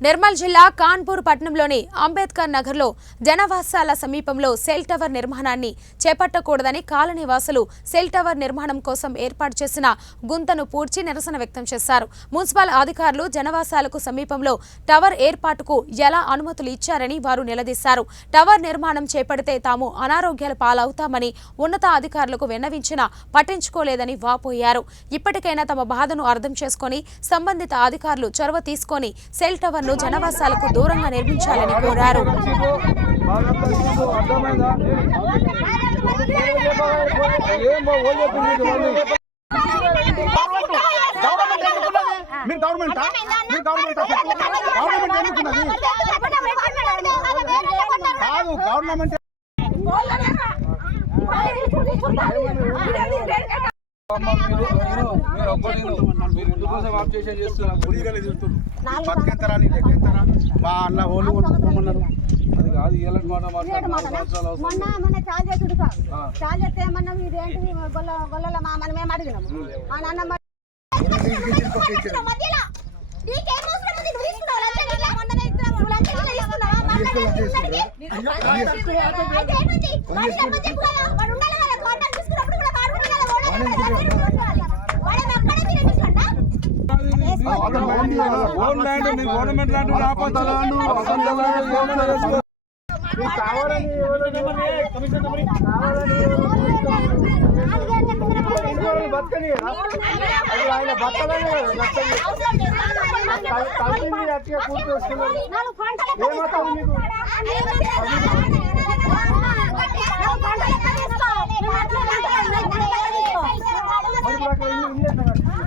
నిర్మల్ జిల్లా కాన్పూర్ పట్టణంలోని అంబేద్కర్ నగర్లో జనవాసాల సమీపంలో సెల్ టవర్ నిర్మాణాన్ని చేపట్టకూడదని కాలనీవాసులు సెల్ టవర్ నిర్మాణం కోసం ఏర్పాటు చేసిన గుంతను పూడ్చి నిరసన వ్యక్తం చేశారు. మున్సిపల్ అధికారులు జనవాసాలకు సమీపంలో టవర్ ఏర్పాటుకు ఎలా అనుమతులు ఇచ్చారని వారు నిలదీశారు. టవర్ నిర్మాణం చేపడితే తాము అనారోగ్యాల పాలవుతామని ఉన్నత అధికారులకు విన్నవించినా పట్టించుకోలేదని వాపోయారు. ఇప్పటికైనా తమ బాధను అర్థం చేసుకొని సంబంధిత అధికారులు చొరవ తీసుకొని సెల్ టవర్ టవర్ను జనవాసాలకు దూరంగా నిర్మించాలని కోరారు మీరు గవర్నమెంటా మీరు గవర్నమెంటా చెప్పు గవర్నమెంట్ ఎందుకున్నది కాదు గవర్నమెంట్ మీరు ఒక్కటి మీరు ఇంటి కోసం ఆబ్జెక్షన్ చేస్తున్నారు. బతికెంతరా నీ లెక్కెంతరా మా అన్న ఓళ్ళు కొనుక్కోమన్నారు అది కాదు ఇలాంటి మాట మొన్న మొన్న చాలు చేతుడు సార్ చాలు చేస్తే ఏమన్నా ఇదేంటి గొల్ల గొల్లల మా మనం మేము అడిగినాము మా నాన్న మరి- తీసుకున్నావా? గవర్నమెంట్ చేసుకో. బతకని ఆయన బతకలనే అట్టిగా కూర్చొస్తున్నాడు ఏమవుతావు నీకు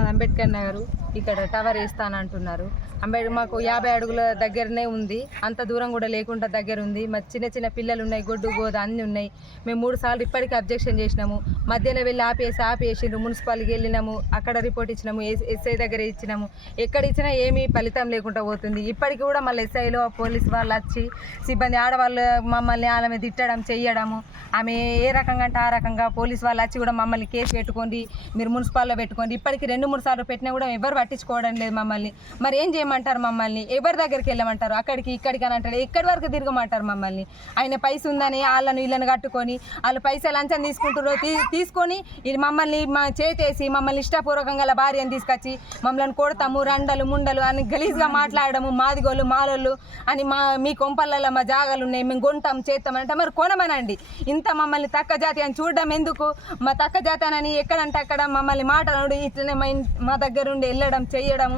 మన అంబేద్కర్ నగర్ ఇక్కడ టవర్ వేస్తానంటున్నారు. అంబేడ్ మాకు యాభై అడుగుల దగ్గరనే ఉంది. అంత దూరం కూడా లేకుండా దగ్గర ఉంది. మా చిన్న చిన్న పిల్లలు ఉన్నాయి గొడ్డు గోద అన్నీ ఉన్నాయి. మేము మూడు సార్లు ఇప్పటికీ అబ్జెక్షన్ చేసినాము. మధ్యలో వెళ్ళి ఆపేసి ఆపేసిండ్రు. మున్సిపాలిటీకి వెళ్ళినాము. అక్కడ రిపోర్ట్ ఇచ్చినాము. ఎస్- ఎస్ఐ దగ్గర ఇచ్చినాము. ఎక్కడ ఇచ్చినా ఏమీ ఫలితం లేకుండా పోతుంది. ఇప్పటికి కూడా మళ్ళీ ఎస్ఐలో పోలీస్ వాళ్ళు వచ్చి సిబ్బంది ఆడవాళ్ళు మమ్మల్ని వాళ్ళ మీద తిట్టడం చెయ్యడము. ఆమె ఏ రకంగా అంటే ఆ రకంగా పోలీస్ వాళ్ళు వచ్చి కూడా మమ్మల్ని కేసు పెట్టుకోండి. మీరు మున్సిపాల్లో పెట్టుకోండి. ఇప్పటికి రెండు మూడు సార్లు పెట్టినా కూడా ఎవరు పట్టించుకోవడం లేదు మమ్మల్ని. మరి ఏం చేయమంటారు మమ్మల్ని? ఎవరి దగ్గరికి వెళ్ళమంటారు? అక్కడికి ఇక్కడికి అని అంటారు. ఎక్కడి వరకు తిరగమంటారు మమ్మల్ని? ఆయన పైస ఉందని వాళ్ళను వీళ్ళని కట్టుకొని వాళ్ళు పైసలు లంచం తీసుకుంటారు తీ- తీసుకొని మమ్మల్ని మా చేతేసి మమ్మల్ని ఇష్టపూర్వకంగా వాళ్ళ భార్యను తీసుకొచ్చి మమ్మల్ని కొడతాము రండలు ముండలు అని గలీజ్గా మాట్లాడము. మాదిగోళ్ళు మాలోళ్ళు అని మా మీ కొంపలలో మా జాగాలు ఉన్నాయి. మేము కొంటాం చేస్తాం అంటే మరి కొనమనండి. ఇంత మమ్మల్ని తక్క జాతి అని చూడడం ఎందుకు? మా తక్క జాతి అని ఎక్కడంటే అక్కడ మమ్మల్ని మాట్లాడు ఇట్లనే మా మా దగ్గర ఉండి వెళ్ళడం చేయడం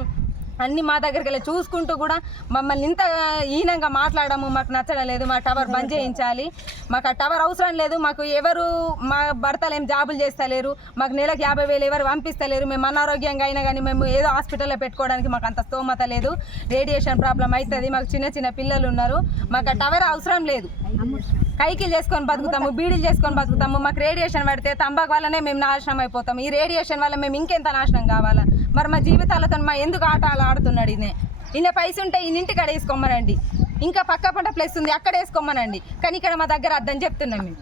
అన్ని మా దగ్గరికి వెళ్ళి చూసుకుంటూ కూడా మమ్మల్ని ఇంత హీనంగా మాట్లాడము. మాకు నచ్చడం లేదు. మా టవర్ బంద్ చేయించాలి. మాకు ఆ టవర్ అవసరం లేదు. మాకు ఎవరు మా భర్తలు ఏం జాబులు చేస్తలేరు. మాకు నెలకు యాభై వేలు ఎవరు పంపిస్తలేరు. మేము అనారోగ్యంగా అయినా కానీ మేము ఏదో హాస్పిటల్లో పెట్టుకోవడానికి మాకు అంత స్తోమత లేదు. రేడియేషన్ ప్రాబ్లం అవుతుంది. మాకు చిన్న చిన్న పిల్లలు ఉన్నారు. మాకు ఆ టవర్ అవసరం లేదు. కైకిలు చేసుకొని బతుకుతాము బీడీలు చేసుకొని బతుకుతాము మాకు రేడియేషన్ పడితే తంబాకు వల్లనే మేము నాశనం అయిపోతాము ఈ రేడియేషన్ వల్ల మేము ఇంకెంత నాశనం కావాలా? మరి మా జీవితాలతో మా ఎందుకు ఆటలు ఆడుతున్నాడు ఈయన? ఈయన పైస ఉంటే ఈయన ఇంటికాడ వేసుకోమనండి. ఇంకా పక్క పంట ప్లేస్ ఉంది అక్కడ వేసుకోమనండి. కానీ ఇక్కడ మా దగ్గర అద్దని చెప్తున్నాం మేము.